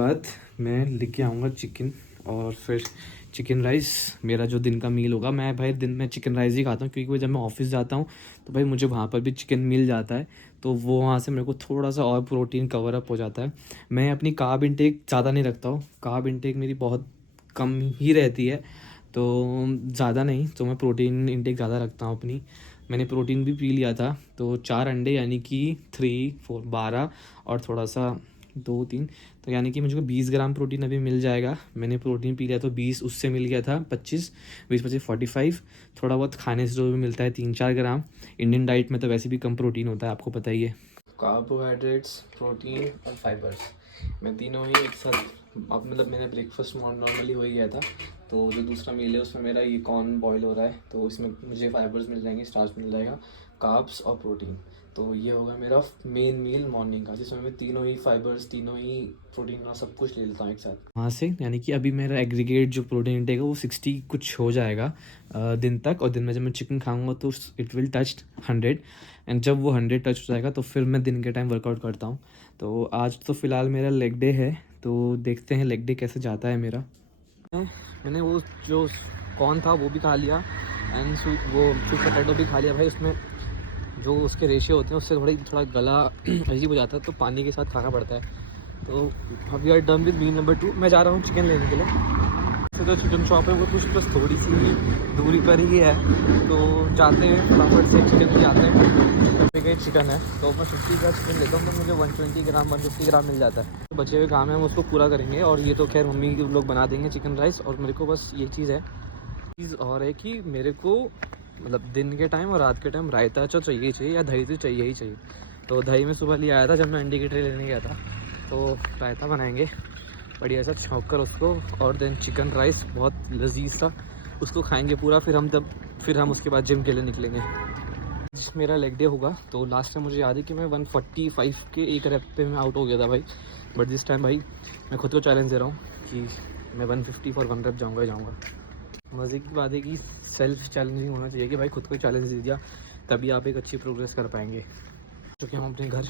बाद मैं लेके आऊँगा चिकन और फिर चिकन राइस मेरा जो दिन का मील होगा। मैं भाई दिन में चिकन राइस ही खाता हूँ क्योंकि जब मैं ऑफिस जाता हूँ तो भाई मुझे वहाँ पर भी चिकन मिल जाता है, तो वो वहाँ से मेरे को थोड़ा सा और प्रोटीन कवर अप हो जाता है। मैं अपनी कार्ब इंटेक ज़्यादा नहीं रखता हूँ, कार्ब इंटेक मेरी बहुत कम ही रहती है, तो ज़्यादा नहीं, तो मैं प्रोटीन इंटेक ज़्यादा रखता हूँ अपनी। मैंने प्रोटीन भी पी लिया था, तो 4 अंडे यानी कि 3 4 12 और थोड़ा सा 2 3, तो यानी कि मुझको 20 ग्राम प्रोटीन अभी मिल जाएगा। मैंने प्रोटीन पी लिया तो 20 उससे मिल गया था, 25 20 25 45। थोड़ा बहुत खाने से जो भी मिलता है 3 4 ग्राम। इंडियन डाइट में तो वैसे भी कम प्रोटीन होता है, आपको पता ही है। कार्बोहाइड्रेट्स, प्रोटीन और फाइबर्स, मैं तीनों ही एक साथ। अब मतलब मैंने ब्रेकफास्ट नॉर्मली हो ही गया था, तो जो दूसरा मील है उसमें मेरा ये कॉर्न बॉईल हो रहा है, तो इसमें मुझे फाइबर्स मिल जाएंगे, स्टार्च मिल जाएगा, कार्ब्स और प्रोटीन। तो ये होगा मेरा मेन मील मॉर्निंग का, जिसमें मैं तीनों ही फाइबर्स, तीनों ही प्रोटीन और सब कुछ ले लेता हूँ एक साथ वहाँ से। यानी कि अभी मेरा एग्रीगेट जो प्रोटीन इंटेक है वो 60 कुछ हो जाएगा दिन तक, और दिन में जब मैं चिकन खाऊंगा तो इट विल टच 100, एंड जब वो 100 टच हो जाएगा तो फिर मैं दिन के टाइम वर्कआउट करता हूँ। तो आज तो फ़िलहाल मेरा लेग डे है, तो देखते हैं लेग डे कैसे जाता है मेरा। मैंने वो जो कॉर्न था वो भी खा लिया, एंड वो स्वीट पोटैटो भी खा लिया। भाई उसमें जो उसके रेशे होते हैं उससे थोड़ा गला अजीब हो जाता है, तो पानी के साथ खाना पड़ता है। तो अभी are done with meal number 2। मैं जा रहा हूँ चिकन लेने के लिए। तो चिकन शॉप है वो कुछ बस थोड़ी सी दूरी पर ही है, तो जाते हैं फटाफट से चिकन ले आते हैं। पे गई चिकन है तो मैं 50 का चिकन लेता हूँ, तो मुझे 120 ग्राम 150 ग्राम मिल जाता है। तो बचे हुए काम है हम उसको पूरा करेंगे, और ये तो खैर मम्मी लोग बना देंगे चिकन राइस। और मेरे को बस ये चीज़ है कि मेरे को मतलब दिन के टाइम और रात के टाइम रायता तो चाहिए चाहिए, या दही तो चाहिए ही चाहिए। तो दही में सुबह ले आया था जब मैं अंडे की ट्रे लेने गया था, तो रायता बनाएंगे बढ़िया सा छौंक कर उसको, और देन चिकन राइस बहुत लजीज था, उसको खाएंगे पूरा। फिर हम उसके बाद जिम के लिए निकलेंगे। मेरा लेग डे होगा, तो लास्ट टाइम मुझे याद है कि मैं 145 के एक रेप पे मैं आउट हो गया था भाई, बट दिस टाइम भाई मैं खुद को चैलेंज दे रहा हूँ कि मैं 150 फॉर 1 रेप जाऊँगा ही जाऊँगा। मज़े की बात है कि सेल्फ चैलेंजिंग होना चाहिए, कि भाई खुद को चैलेंज दे दिया तभी आप एक अच्छी प्रोग्रेस कर पाएंगे। क्योंकि हम अपने घर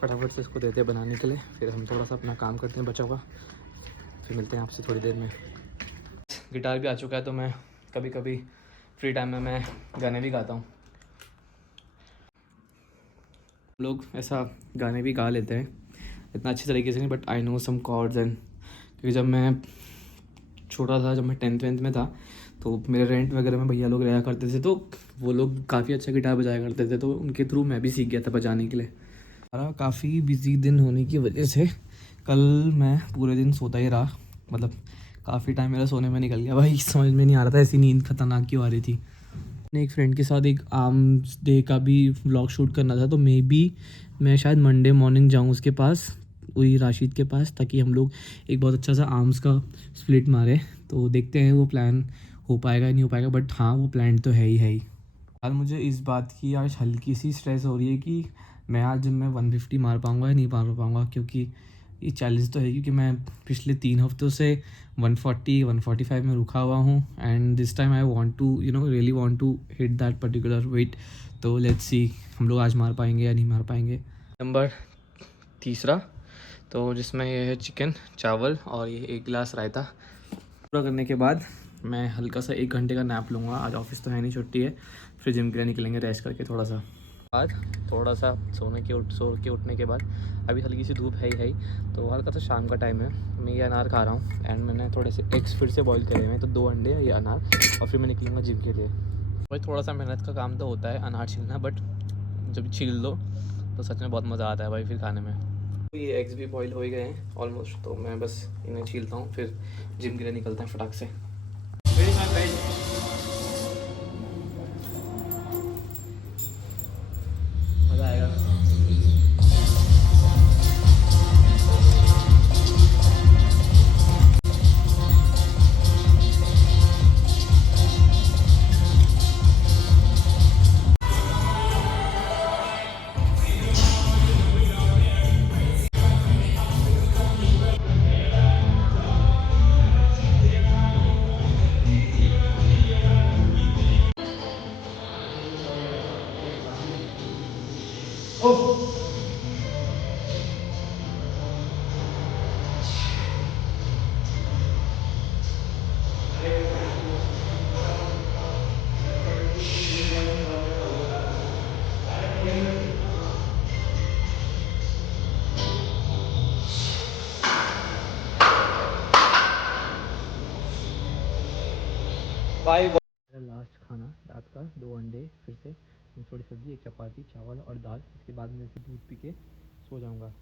फटाफट से इसको देते हैं बनाने के लिए, फिर हम थोड़ा सा अपना काम करते हैं बचा हुआ, फिर मिलते हैं आपसे थोड़ी देर में। गिटार भी आ चुका है, तो मैं कभी कभी फ्री टाइम में मैं गाने भी गाता हूँ। लोग ऐसा गाने भी गा लेते हैं, इतना अच्छी तरीके से नहीं, but I know some chords and. क्योंकि जब मैं छोटा था, जब मैं 10th में था, तो मेरे रेंट वगैरह में भैया लोग रहा करते थे, तो वो लोग काफ़ी अच्छा गिटार बजाया करते थे, तो उनके थ्रू मैं भी सीख गया था बजाने के लिए। हमारा काफ़ी बिजी दिन होने की वजह से कल मैं पूरे दिन सोता ही रहा, मतलब काफ़ी टाइम मेरा सोने में निकल गया भाई, समझ में नहीं आ रहा था ऐसी नींद खतरनाक क्यों आ रही थी। मैंने एक फ्रेंड के साथ एक आर्म्स डे का भी व्लॉग शूट करना था, तो मे बी मैं शायद मंडे मॉर्निंग जाऊँ उसके पास, वही राशिद के पास, ताकि हम लोग एक बहुत अच्छा सा आर्म्स का स्प्लिट मारे। तो देखते हैं वो प्लान हो पाएगा नहीं हो पाएगा, बट हाँ वो प्लान तो है ही। यार मुझे इस बात की आज हल्की सी स्ट्रेस हो रही है कि मैं आज मैं 150 मार पाऊँगा या नहीं मार पाऊँगा, क्योंकि ये चैलेंज तो है, क्योंकि मैं पिछले 3 हफ्तों से 140 145 में रुका हुआ हूँ, and this time I want to really want to hit that particular weight. तो लेट्स सी हम लोग आज मार पाएंगे या नहीं मार पाएंगे। नंबर 3, तो जिसमें ये है चिकन, चावल और ये 1 गिलास रायता। पूरा करने के बाद मैं हल्का सा 1 घंटे का नैप लूँगा, आज ऑफिस तो है नहीं, छुट्टी है। फिर जिम के लिए निकलेंगे रेस्ट करके थोड़ा सा सो के उठने के बाद अभी हल्की सी धूप है ही, तो हल्का सा शाम का टाइम है। मैं ये अनार खा रहा हूँ, एंड मैंने थोड़े से एग्स फिर से बॉईल करे हुए हैं, तो 2 अंडे ये अनार, और फिर मैं निकलूँगा जिम के लिए। भाई थोड़ा सा मेहनत का काम तो होता है अनार छीलना, बट जब छील दो तो सच में बहुत मज़ा आता है भाई फिर खाने में। तो ये एग्स भी बॉईल हो ही गए हैं ऑलमोस्ट, तो मैं बस इन्हें छीलता हूँ, फिर जिम के लिए निकलते हैं फटाक से। मज़ा आएगा। बाय। लास्ट खाना रात का 2 अंडे, फिर से थोड़ी सब्जी, एक चपाती, चावल और दाल। इसके बाद मैं फिर दूध पी के सो जाऊंगा।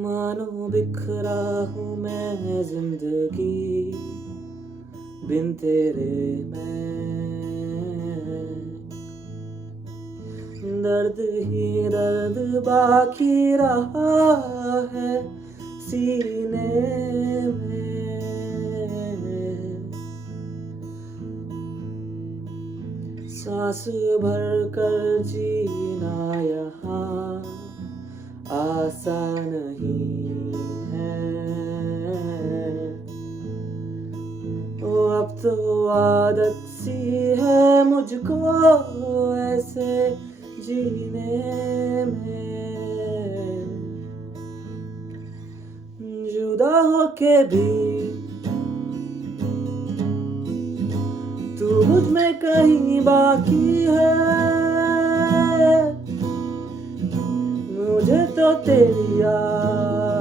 मानो बिखरा हूँ मैं जिंदगी बिन तेरे में, दर्द ही दर्द बाकी रहा है सीने में। सांस भर कर जीना यहाँ आसान नहीं है। ओ अब तो आदत सी है मुझको ऐसे जीने में। जुदा होके भी तू मुझ में कहीं बाकी है। मुझे तो तेरी याद